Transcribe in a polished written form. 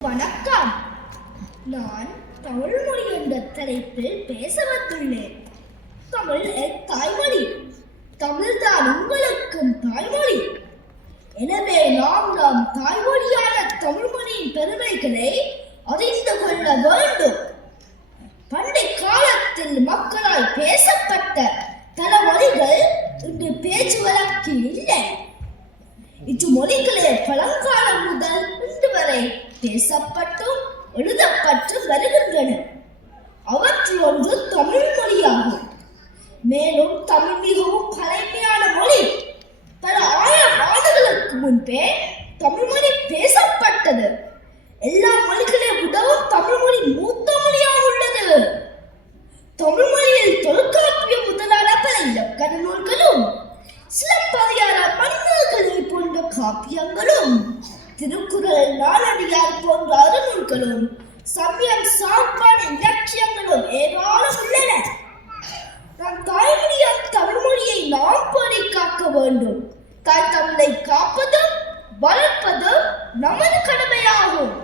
வணக்கம். நான் தமிழ் மொழி என்ற தலைப்பில் பேச வந்துள்ளேன். தமிழ் என் தாய்மொழி. தமிழ்தான் உங்களுக்கும் தாய்மொழி. எனவே நாம் தாய்மொழியான தமிழ் மொழியின் பெருமைகளை அறிந்து கொள்ள வேண்டும். பண்டை காலத்தில் மக்களால் பேசப்பட்ட பல மொழிகள் இன்று பேச்சு வழக்கில் இல்லை. இம்மொழிகளே பழங்காலம் முதல் இன்று வரை பேசப்பட்டும் எழுதப்பட்டு வருகின்றன. அவற்றில் ஒன்று தமிழ் மொழியாகும். மேலும் தமிழ் மிகவும் பழமையான மொழி. பல ஆயிரம் ஆண்டுகளுக்கு முன்பே தமிழ் மொழி பேசப்பட்டது. எல்லா மொழிகளை விடவும் தமிழ் மொழி மூத்த மொழியாக உள்ளது. தமிழ் மொழியில் தொல்காப்பியம் முதலான பல இலக்கண நூல்களும் சிலப்பதிகாரம் மணிமேகலை போன்ற காப்பியங்களும் திருக்குறள் நாலடியார் போன்ற அறநூல்களும் சமயம் சார்பான இலக்கியங்களும் ஏராளம் உள்ளன. நம் தாய்மொழியால் தமிழ் மொழியை நாம் பேணி காக்க வேண்டும். தாய் தமிழை காப்பதும் வளர்ப்பதும் நமது கடமையாகும்.